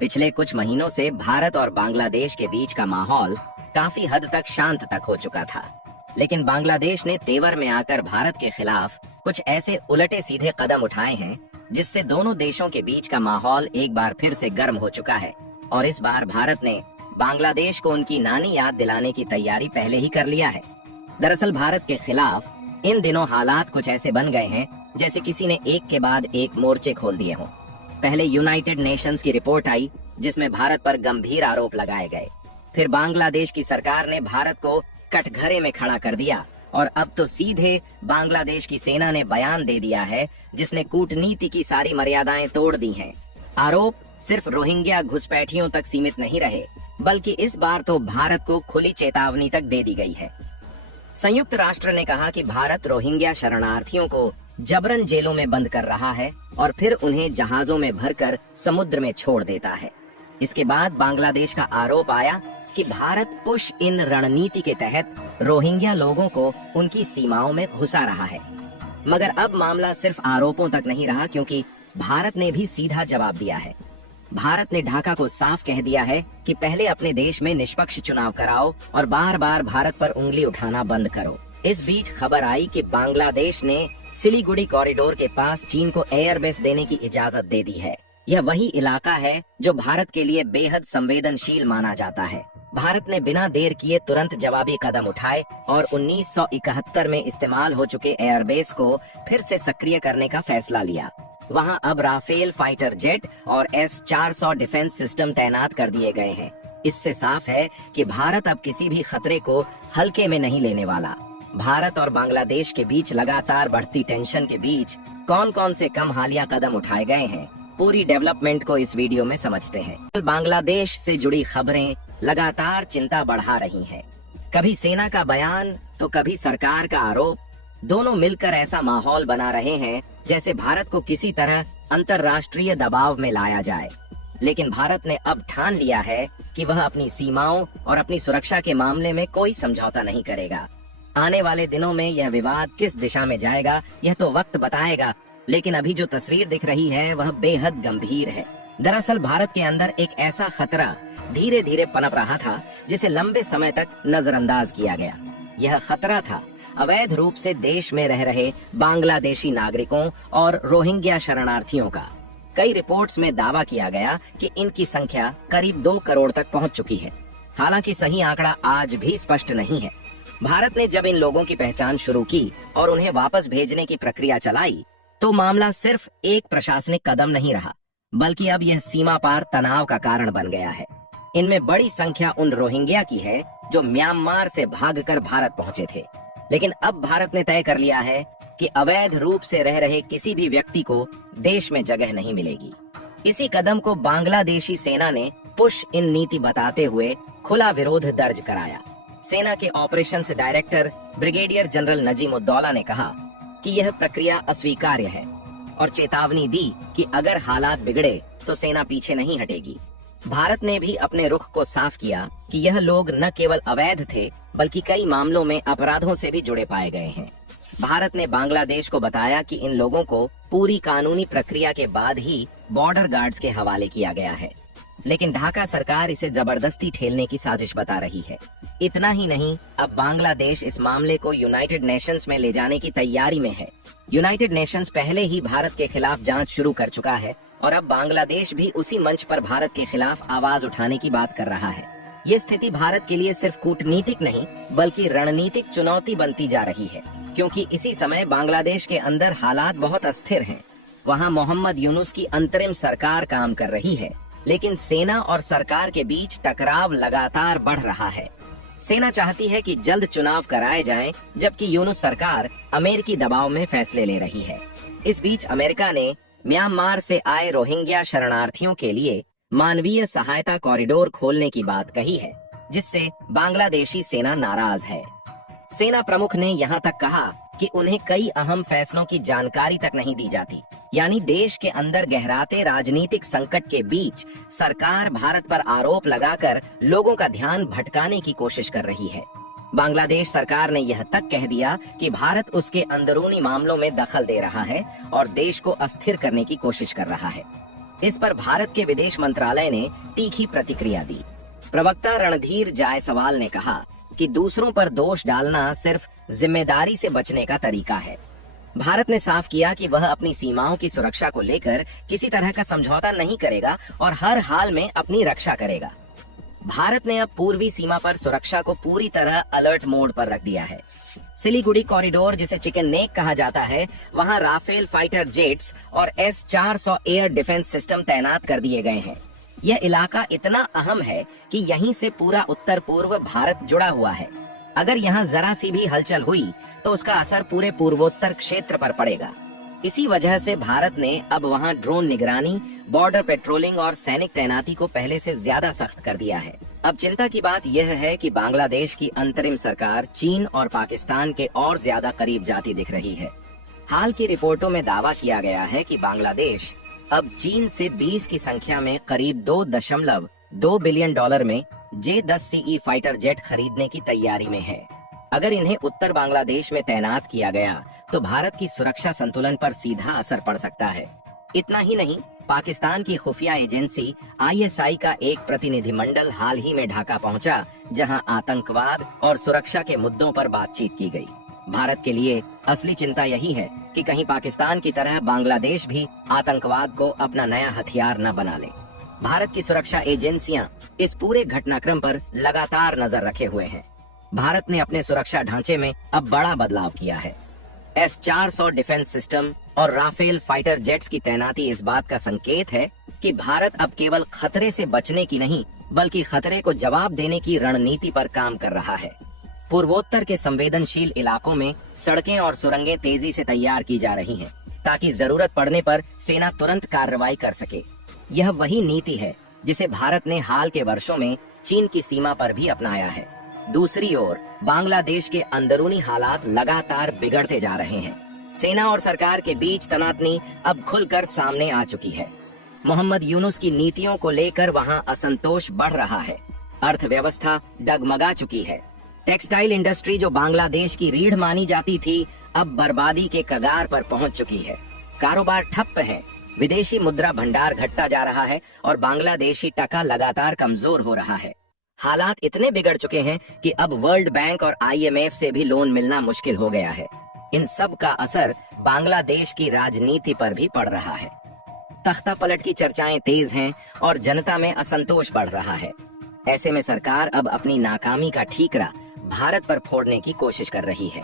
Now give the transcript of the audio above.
पिछले कुछ महीनों से भारत और बांग्लादेश के बीच का माहौल काफी हद तक शांत तक हो चुका था, लेकिन बांग्लादेश ने तेवर में आकर भारत के खिलाफ कुछ ऐसे उलटे सीधे कदम उठाए हैं जिससे दोनों देशों के बीच का माहौल एक बार फिर से गर्म हो चुका है। और इस बार भारत ने बांग्लादेश को उनकी नानी याद दिलाने की तैयारी पहले ही कर लिया है। दरअसल भारत के खिलाफ इन दिनों हालात कुछ ऐसे बन गए हैं जैसे किसी ने एक के बाद एक मोर्चे खोल दिए हों। पहले यूनाइटेड नेशंस की रिपोर्ट आई जिसमें भारत पर गंभीर आरोप लगाए गए। फिर बांग्लादेश की सरकार ने भारत को कटघरे में खड़ा कर दिया और अब तो सीधे बांग्लादेश की सेना ने बयान दे दिया है जिसने कूटनीति की सारी मर्यादाएं तोड़ दी हैं। आरोप सिर्फ रोहिंग्या घुसपैठियों तक सीमित नहीं रहे, बल्कि इस बार तो भारत को खुली चेतावनी तक दे दी गई है। संयुक्त राष्ट्र ने कहा कि भारत रोहिंग्या शरणार्थियों को जबरन जेलों में बंद कर रहा है और फिर उन्हें जहाजों में भरकर समुद्र में छोड़ देता है। इसके बाद बांग्लादेश का आरोप आया कि भारत पुश इन रणनीति के तहत रोहिंग्या लोगों को उनकी सीमाओं में घुसा रहा है। मगर अब मामला सिर्फ आरोपों तक नहीं रहा, क्योंकि भारत ने भी सीधा जवाब दिया है। भारत ने ढाका को साफ कह दिया है कि पहले अपने देश में निष्पक्ष चुनाव कराओ और बार बार भारत पर उंगली उठाना बंद करो। इस बीच खबर आई कि बांग्लादेश ने सिलीगुड़ी कॉरिडोर के पास चीन को एयरबेस देने की इजाजत दे दी है। यह वही इलाका है जो भारत के लिए बेहद संवेदनशील माना जाता है। भारत ने बिना देर किए तुरंत जवाबी कदम उठाए और 1971 में इस्तेमाल हो चुके एयरबेस को फिर से सक्रिय करने का फैसला लिया। वहां अब राफेल फाइटर जेट और S-400 डिफेंस सिस्टम तैनात कर दिए गए हैं। इससे साफ है कि भारत अब किसी भी खतरे को हल्के में नहीं लेने वाला। भारत और बांग्लादेश के बीच लगातार बढ़ती टेंशन के बीच कौन कौन से कम हालिया कदम उठाए गए हैं, पूरी डेवलपमेंट को इस वीडियो में समझते हैं। बांग्लादेश से जुड़ी खबरें लगातार चिंता बढ़ा रही हैं। कभी सेना का बयान तो कभी सरकार का आरोप, दोनों मिलकर ऐसा माहौल बना रहे हैं जैसे भारत को किसी तरह अंतर्राष्ट्रीय दबाव में लाया जाए। लेकिन भारत ने अब ठान लिया है कि वह अपनी सीमाओं और अपनी सुरक्षा के मामले में कोई समझौता नहीं करेगा। आने वाले दिनों में यह विवाद किस दिशा में जाएगा यह तो वक्त बताएगा, लेकिन अभी जो तस्वीर दिख रही है वह बेहद गंभीर है। दरअसल भारत के अंदर एक ऐसा खतरा धीरे धीरे पनप रहा था जिसे लंबे समय तक नजरअंदाज किया गया। यह खतरा था अवैध रूप से देश में रह रहे बांग्लादेशी नागरिकों और रोहिंग्या शरणार्थियों का। कई रिपोर्ट्स में दावा किया गया कि इनकी संख्या करीब 2 करोड़ तक पहुंच चुकी है। हालांकि सही आंकड़ा आज भी स्पष्ट नहीं है। भारत ने जब इन लोगों की पहचान शुरू की और उन्हें वापस भेजने की प्रक्रिया चलाई तो मामला सिर्फ एक प्रशासनिक कदम नहीं रहा, बल्कि अब यह सीमा पार तनाव का कारण बन गया है। इनमें बड़ी संख्या उन रोहिंग्या की है जो म्यांमार से भागकर भारत पहुंचे थे। लेकिन अब भारत ने तय कर लिया है कि अवैध रूप से रह रहे किसी भी व्यक्ति को देश में जगह नहीं मिलेगी। इसी कदम को बांग्लादेशी सेना ने पुश इन नीति बताते हुए खुला विरोध दर्ज कराया। सेना के ऑपरेशंस डायरेक्टर ब्रिगेडियर जनरल नजीमुद्दौला ने कहा कि यह प्रक्रिया अस्वीकार्य है और चेतावनी दी कि अगर हालात बिगड़े तो सेना पीछे नहीं हटेगी। भारत ने भी अपने रुख को साफ किया कि यह लोग न केवल अवैध थे बल्कि कई मामलों में अपराधों से भी जुड़े पाए गए हैं। भारत ने बांग्लादेश को बताया कि इन लोगों को पूरी कानूनी प्रक्रिया के बाद ही बॉर्डर गार्ड्स के हवाले किया गया है। लेकिन ढाका सरकार इसे जबरदस्ती ठेलने की साजिश बता रही है। इतना ही नहीं, अब बांग्लादेश इस मामले को यूनाइटेड नेशंस में ले जाने की तैयारी में है। यूनाइटेड नेशंस पहले ही भारत के खिलाफ जांच शुरू कर चुका है और अब बांग्लादेश भी उसी मंच पर भारत के खिलाफ आवाज उठाने की बात कर रहा है। ये स्थिति भारत के लिए सिर्फ कूटनीतिक नहीं बल्कि रणनीतिक चुनौती बनती जा रही है, क्योंकि इसी समय बांग्लादेश के अंदर हालात बहुत अस्थिर हैं। वहाँ मोहम्मद यूनुस की अंतरिम सरकार काम कर रही है, लेकिन सेना और सरकार के बीच टकराव लगातार बढ़ रहा है। सेना चाहती है कि जल्द चुनाव कराए जाएं, जबकि यूनुस सरकार अमेरिकी दबाव में फैसले ले रही है। इस बीच अमेरिका ने म्यांमार से आए रोहिंग्या शरणार्थियों के लिए मानवीय सहायता कॉरिडोर खोलने की बात कही है, जिससे बांग्लादेशी सेना नाराज है। सेना प्रमुख ने यहाँ तक कहा कि उन्हें कई अहम फैसलों की जानकारी तक नहीं दी जाती। यानी देश के अंदर गहराते राजनीतिक संकट के बीच सरकार भारत पर आरोप लगाकर लोगों का ध्यान भटकाने की कोशिश कर रही है। बांग्लादेश सरकार ने यह तक कह दिया कि भारत उसके अंदरूनी मामलों में दखल दे रहा है और देश को अस्थिर करने की कोशिश कर रहा है। इस पर भारत के विदेश मंत्रालय ने तीखी प्रतिक्रिया दी। प्रवक्ता रणधीर जायसवाल ने कहा कि दूसरों पर दोष डालना सिर्फ जिम्मेदारी से बचने का तरीका है। भारत ने साफ किया कि वह अपनी सीमाओं की सुरक्षा को लेकर किसी तरह का समझौता नहीं करेगा और हर हाल में अपनी रक्षा करेगा। भारत ने अब पूर्वी सीमा पर सुरक्षा को पूरी तरह अलर्ट मोड पर रख दिया है। सिलीगुड़ी कॉरिडोर, जिसे चिकन नेक कहा जाता है, वहां राफेल फाइटर जेट्स और S-400 एयर डिफेंस सिस्टम तैनात कर दिए गए हैं। यह इलाका इतना अहम है कि यहीं से पूरा उत्तर पूर्व भारत जुड़ा हुआ है। अगर यहाँ जरा सी भी हलचल हुई तो उसका असर पूरे पूर्वोत्तर क्षेत्र पर पड़ेगा। इसी वजह से भारत ने अब वहाँ ड्रोन निगरानी, बॉर्डर पेट्रोलिंग और सैनिक तैनाती को पहले से ज्यादा सख्त कर दिया है। अब चिंता की बात यह है कि बांग्लादेश की अंतरिम सरकार चीन और पाकिस्तान के और ज्यादा करीब जाती दिख रही है। हाल की रिपोर्टों में दावा किया गया है कि बांग्लादेश अब चीन से 20 की संख्या में करीब $2.2 बिलियन में J-10CE फाइटर जेट खरीदने की तैयारी में है। अगर इन्हें उत्तर बांग्लादेश में तैनात किया गया तो भारत की सुरक्षा संतुलन पर सीधा असर पड़ सकता है। इतना ही नहीं, पाकिस्तान की खुफिया एजेंसी ISI का एक प्रतिनिधिमंडल हाल ही में ढाका पहुंचा, जहां आतंकवाद और सुरक्षा के मुद्दों पर बातचीत की गई। भारत के लिए असली चिंता यही है कि कहीं पाकिस्तान की तरह बांग्लादेश भी आतंकवाद को अपना नया हथियार न बना ले। भारत की सुरक्षा एजेंसियां इस पूरे घटनाक्रम पर लगातार नजर रखे हुए हैं। भारत ने अपने सुरक्षा ढांचे में अब बड़ा बदलाव किया है। S-400 डिफेंस सिस्टम और राफेल फाइटर जेट्स की तैनाती इस बात का संकेत है कि भारत अब केवल खतरे से बचने की नहीं, बल्कि खतरे को जवाब देने की रणनीति पर काम कर रहा है। पूर्वोत्तर के संवेदनशील इलाकों में सड़कें और सुरंगें तेजी से तैयार की जा रही हैं, ताकि जरूरत पड़ने पर सेना तुरंत कार्रवाई कर सके। यह वही नीति है जिसे भारत ने हाल के वर्षों में चीन की सीमा पर भी अपनाया है। दूसरी ओर बांग्लादेश के अंदरूनी हालात लगातार बिगड़ते जा रहे हैं। सेना और सरकार के बीच तनातनी अब खुलकर सामने आ चुकी है। मोहम्मद यूनुस की नीतियों को लेकर वहां असंतोष बढ़ रहा है। अर्थव्यवस्था डगमगा चुकी है। टेक्सटाइल इंडस्ट्री, जो बांग्लादेश की रीढ़ मानी जाती थी, अब बर्बादी के कगार पर पहुंच चुकी है। कारोबार ठप्प है, विदेशी मुद्रा भंडार घटता जा रहा है और बांग्लादेशी टका लगातार कमजोर हो रहा है। हालात इतने बिगड़ चुके हैं कि अब वर्ल्ड बैंक और IMF से भी लोन मिलना मुश्किल हो गया है। इन सब का असर बांग्लादेश की राजनीति पर भी पड़ रहा है। तख्ता पलट की चर्चाएं तेज हैं और जनता में असंतोष बढ़ रहा है। ऐसे में सरकार अब अपनी नाकामी का ठीकरा भारत पर फोड़ने की कोशिश कर रही है।